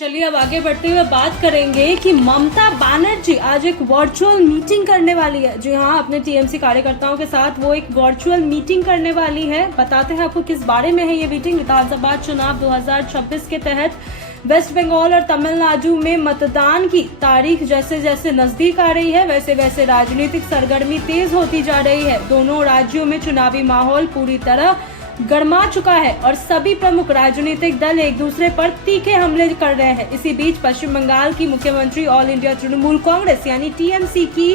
चलिए अब आगे बढ़ते हुए बात करेंगे कि ममता बनर्जी आज एक वर्चुअल मीटिंग करने वाली है। जी हाँ, अपने टीएमसी कार्यकर्ताओं के साथ वो एक वर्चुअल मीटिंग करने वाली है। बताते हैं आपको किस बारे में है ये मीटिंग। विधानसभा चुनाव 2026 के तहत वेस्ट बंगाल और तमिलनाडु में मतदान की तारीख जैसे जैसे नजदीक आ रही है, वैसे वैसे राजनीतिक सरगर्मी तेज होती जा रही है। दोनों राज्यों में चुनावी माहौल पूरी तरह गरमा चुका है और सभी प्रमुख राजनीतिक दल एक दूसरे पर तीखे हमले कर रहे हैं। इसी बीच पश्चिम बंगाल की मुख्यमंत्री ऑल इंडिया तृणमूल कांग्रेस यानी टीएमसी की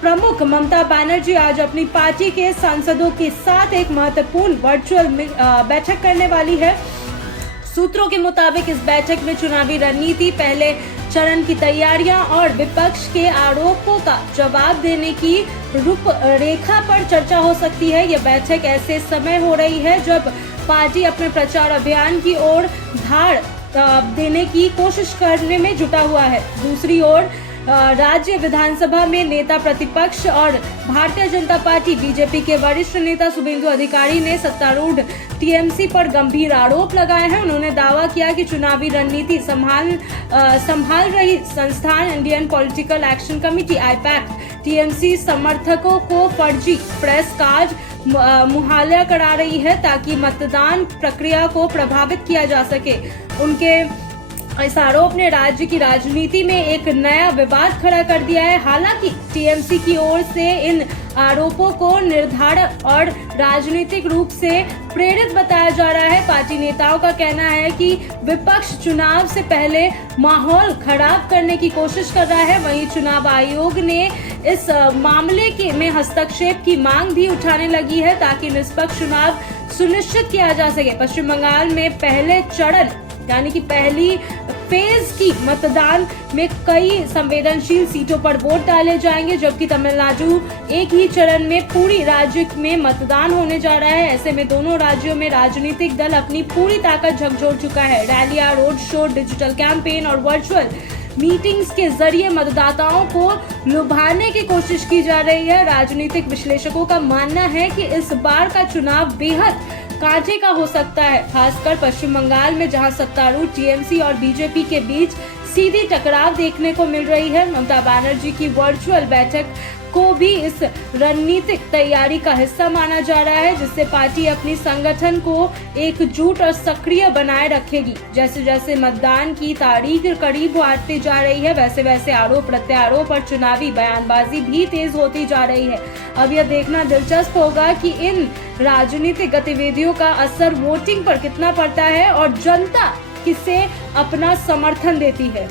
प्रमुख ममता बनर्जी आज अपनी पार्टी के सांसदों के साथ एक महत्वपूर्ण वर्चुअल बैठक करने वाली है। सूत्रों के मुताबिक इस बैठक में चुनावी रणनीति, पहले चरण की तैयारियां और विपक्ष के आरोपों का जवाब देने की रूपरेखा पर चर्चा हो सकती है। यह बैठक ऐसे समय हो रही है जब पार्टी अपने प्रचार अभियान की ओर धार देने की कोशिश करने में जुटा हुआ है। दूसरी ओर राज्य विधानसभा में नेता प्रतिपक्ष और भारतीय जनता पार्टी बीजेपी के वरिष्ठ नेता शुभेंदु अधिकारी ने सत्तारूढ़ टीएमसी पर गंभीर आरोप लगाए हैं। उन्होंने दावा किया कि चुनावी रणनीति संभाल रही संस्थान Indian political action committee IUPAC TMC समर्थकों को फर्जी प्रेस कार्ड मुहैया करा रही है ताकि मतदान प्रक्रिया को प्रभावित किया जा सके। उनके इस आरोप ने राज्य की राजनीति में एक नया विवाद खड़ा कर दिया है। हालांकि टीएमसी की ओर से इन आरोपों को निर्धारक और राजनीतिक रूप से प्रेरित बताया जा रहा है। पार्टी नेताओं का कहना है कि विपक्ष चुनाव से पहले माहौल खराब करने की कोशिश कर रहा है। वहीं चुनाव आयोग ने इस मामले में हस्तक्षेप की मांग भी उठाने लगी है ताकि निष्पक्ष चुनाव सुनिश्चित किया जा सके। पश्चिम बंगाल में पहले चरण यानी कि पहली फेज की मतदान में कई संवेदनशील सीटों पर वोट डाले जाएंगे, जबकि तमिलनाडु एक ही चरण में पूरी राज्य में मतदान होने जा रहा है। ऐसे में दोनों राज्यों में राजनीतिक दल अपनी पूरी ताकत झकझोर चुका है। रैलियां, रोड शो, डिजिटल कैंपेन और वर्चुअल मीटिंग्स के जरिए मतदाताओं को लुभाने की कोशिश की जा रही है। राजनीतिक विश्लेषकों का मानना है कि इस बार का चुनाव बेहद कांटे का हो सकता है, खासकर पश्चिम बंगाल में जहां सत्तारूढ़ टीएमसी और बीजेपी के बीच सीधी टकराव देखने को मिल रही है। ममता बनर्जी की वर्चुअल बैठक को भी इस रणनीतिक तैयारी का हिस्सा माना जा रहा है, जिससे पार्टी अपनी संगठन को एकजुट और सक्रिय बनाए रखेगी। जैसे जैसे मतदान की तारीख करीब आती जा रही है, वैसे वैसे आरोप प्रत्यारोप और चुनावी बयानबाजी भी तेज होती जा रही है। अब यह देखना दिलचस्प होगा कि इन राजनीतिक गतिविधियों का असर वोटिंग पर कितना पड़ता है और जनता किसे अपना समर्थन देती है।